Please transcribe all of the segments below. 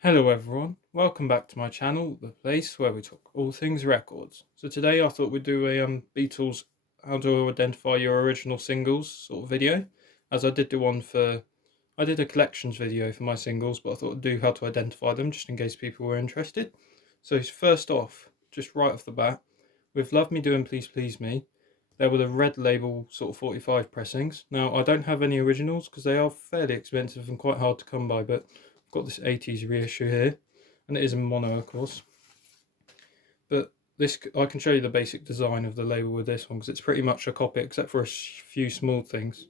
Hello everyone, welcome back to my channel, the place where we talk all things records. So today I thought we'd do a Beatles how to identify your original singles sort of video, as I did do one for, I did a collections video for my singles, but I thought I'd do how to identify them just in case people were interested. So first off, just right off the bat, with Love Me Do and Please Please Me, there were the red label sort of 45 pressings. Now I don't have any originals because they are fairly expensive and quite hard to come by, but got this 80s reissue here, and it is in mono of course, but this I can show you the basic design of the label with this one because it's pretty much a copy except for a few small things.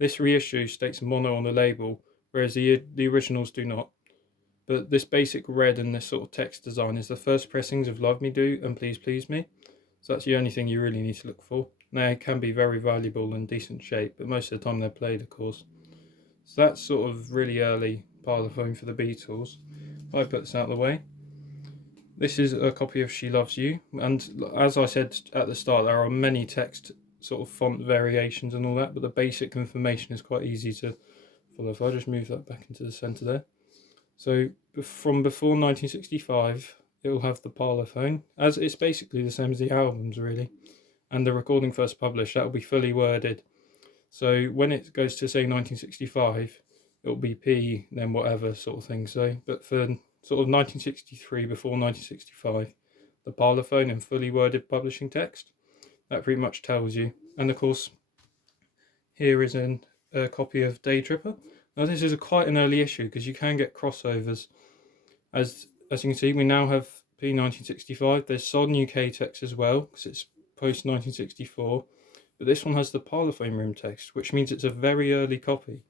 This reissue states mono on the label, whereas the originals do not, but this basic red and this sort of text design is the first pressings of Love Me Do and Please Please Me, so that's the only thing you really need to look for. Now it can be very valuable and decent shape, but most of the time they're played of course. So that's sort of really early Parlophone for the Beatles. If I put this out of the way, this is a copy of She Loves You, and as I said at the start, there are many text sort of font variations and all that, but the basic information is quite easy to follow. If I just move that back into the centre there. So from before 1965, it will have the Parlophone, as it's basically the same as the albums really, and the recording first published, that will be fully worded. So when it goes to say 1965, it'll be P, then whatever sort of thing. So, but for sort of 1963 before 1965, the Parlophone and fully worded publishing text, that pretty much tells you. And of course, here is a copy of Day Tripper. Now this is quite an early issue because you can get crossovers. As you can see, we now have P 1965. There's Southern UK text as well because it's post 1964. But this one has the Parlophone room text, which means it's a very early copy,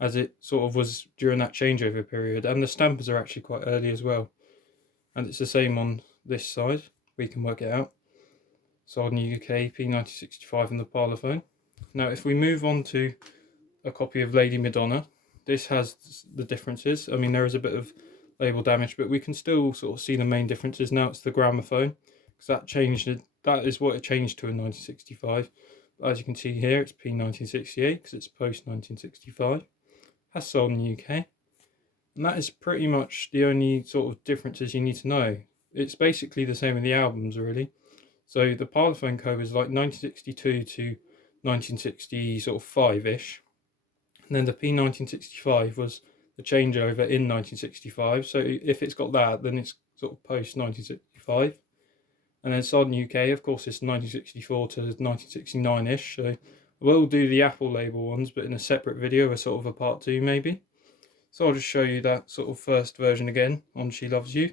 as it sort of was during that changeover period. And the stampers are actually quite early as well. And it's the same on this side. We can work it out. Southern UK, P 1965 and the Parlophone. Now, if we move on to a copy of Lady Madonna, this has the differences. I mean, there is a bit of label damage, but we can still sort of see the main differences. Now it's the gramophone, because that changed. That is what it changed to in 1965. But as you can see here, it's P 1968 because it's post 1965. Has sold in the UK, and that is pretty much the only sort of differences you need to know. It's basically the same in the albums really. So the Parlophone code is like 1962 to 1960 sort of 5-ish, and then the P 1965 was the changeover in 1965. So if it's got that, then it's sort of post 1965. And then Southern UK, of course, it's 1964 to 1969-ish. So we'll do the Apple label ones, but in a separate video, a sort of a part 2 maybe. So I'll just show you that sort of first version again on She Loves You.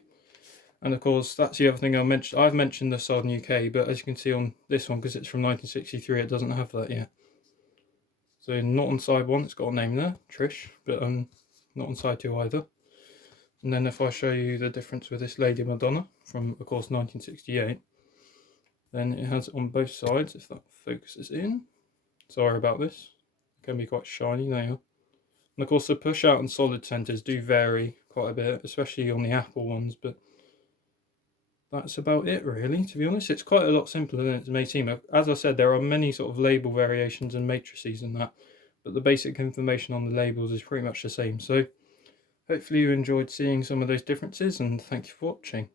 And of course, that's the other thing I mentioned. I've mentioned the Southern UK, but as you can see on this one, because it's from 1963, it doesn't have that yet. So not on side 1, it's got a name there, Trish, but not on side 2 either. And then if I show you the difference with this Lady Madonna from, of course, 1968, then it has on both sides, if that focuses in. Sorry about this. It can be quite shiny now. And of course, the push out and solid centers do vary quite a bit, especially on the Apple ones, but that's about it really, to be honest. It's quite a lot simpler than it may seem. As I said, there are many sort of label variations and matrices and that, but the basic information on the labels is pretty much the same. So hopefully you enjoyed seeing some of those differences, and thank you for watching.